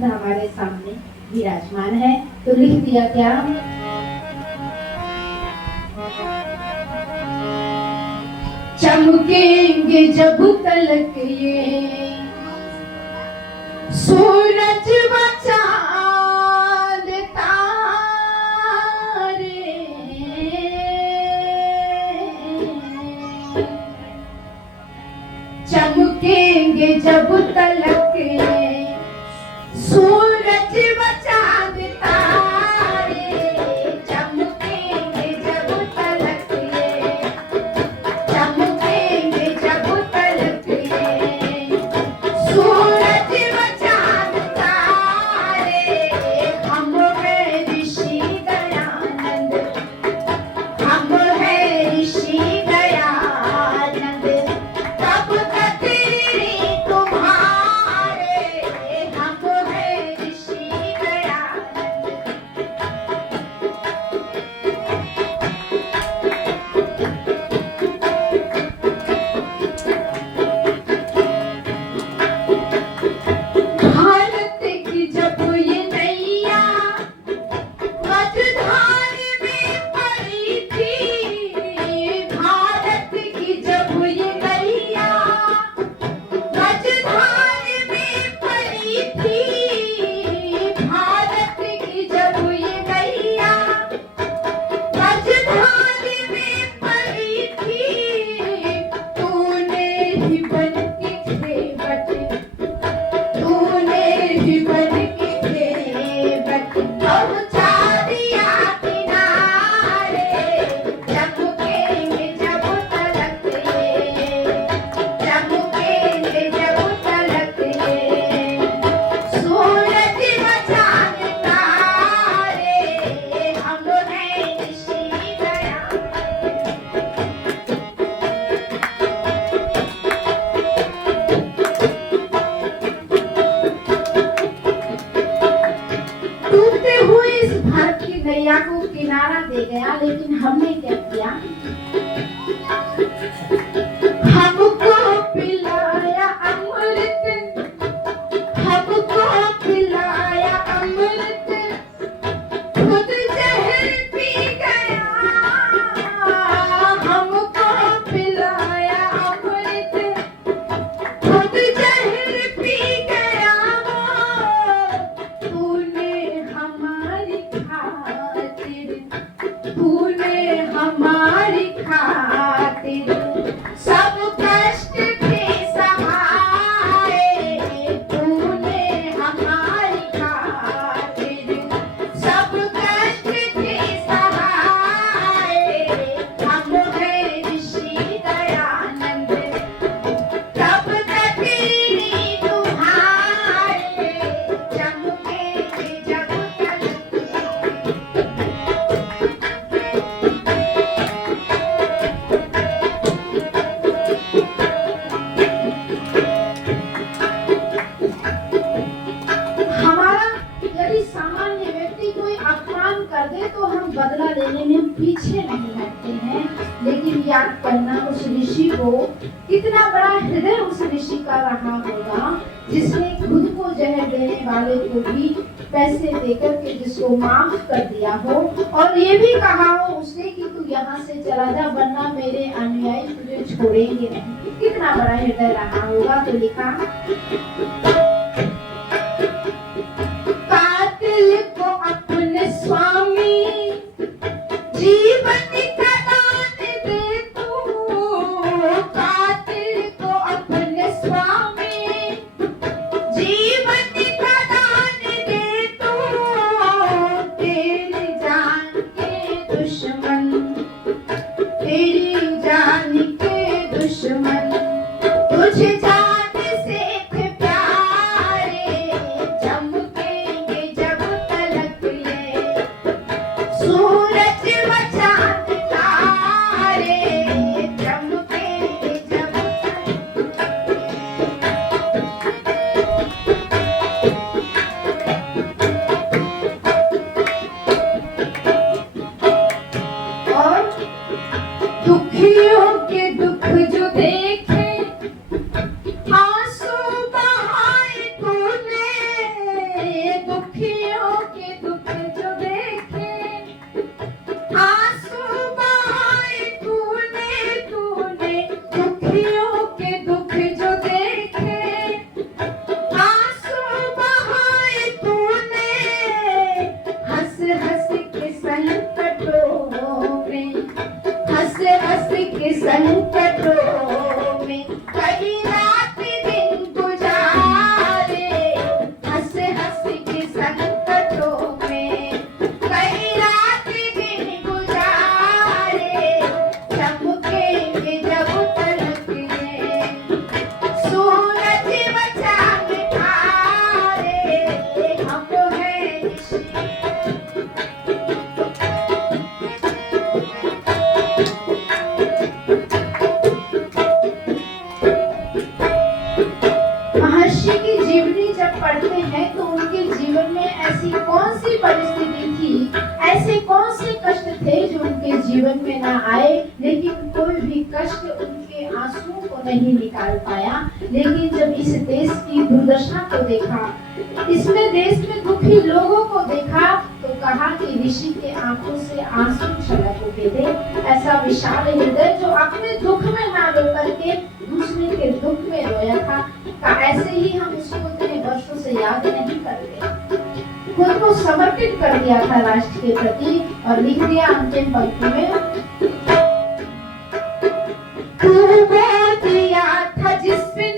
हमारे सामने विराजमान है। तो लिख दिया क्या? चमकेंगे जब तलक ये सूरज व चांद तारे, चमकेंगे जब तलक ये सूरज व चांद तारे, चमकेंगे जब तलक ये, चमकेंगे जब तलक ये सूरज व चांद तारे। हम हैं ऋषि दयानंद, हम हैं ऋषि दयानंद, तब तक तुम्हारे। हम हैं ऋषि दयानंद। भारत की जब ये नैया मझधार में पड़ी थी, भारत की जब ये नैया मझधार में पड़ी थी, भारत की जब ये नैया मझधार में पड़ी थी, तूने ही बन के खेवट, तूने ही बन के खेवट पहुंचा दिया किनारे। चमकेंगे जब तलक ये, चमकेंगे जब तलक ये सूरज व चांद तारे। हम हैं ऋषि दयानंद। डूबते हुए इस भारत की नैया को किनारा दे गया, लेकिन हमने क्या किया? हमको पिलाया अमृत, हमको पिलाया अमृत, खुद जहर पी गया। हमको पिलाया अमृत, खुद जहर पी गया। तूने हमारी खातिर, तूने हमारी खातिर सब कष्ट थे सहारे। तूने हमारी खातिर सब कष्ट थे सहारे। हम हैं ऋषि दयानंद, तब तक तुम्हारे। चमकेंगे जब तलक हमारा यदि सामान्य व्यक्ति कोई अपमान कर दे तो हम बदला लेने में पीछे नहीं हटते हैं, लेकिन याद करना उस ऋषि को कितना बड़ा हृदय उस ऋषि का रहा होगा, जिसने खुद को जहर देने वाले को भी पैसे देकर के जिसको माफ कर दिया हो, और ये भी कहा हो उसने कि तू यहाँ से चला जा वरना मेरे अनुयायी तुझे छोड़ेंगे नहीं। कितना बड़ा हृदय रहा होगा। तो लिखा, कातिल को अपने स्वामी जीवन का दान दे तू, कातिल को अपने स्वामी जीवन का दान दे तू। तेरी जान के दुश्मन, तेरी जान के दुश्मन तुझे जान से थे प्यारे। जीवन में ना आए, लेकिन कोई भी कष्ट उनके आंसुओं को नहीं निकाल पाया। लेकिन जब इस देश की दुर्दशा को देखा, इसमें देश में दुखी लोगों को देखा, तो कहा कि ऋषि के आंखों से आंसू छलक उठे थे। ऐसा विशाल हृदय जो अपने दुख में ना रो करके दूसरे के दुख में रोया था, ऐसे ही हम उसको इतने वर्षों से याद नहीं करते। खुद को समर्पित कर दिया था राष्ट्र के प्रति और लिख दिया अंतिम पंक्ति में, तू वो दिया था जिसने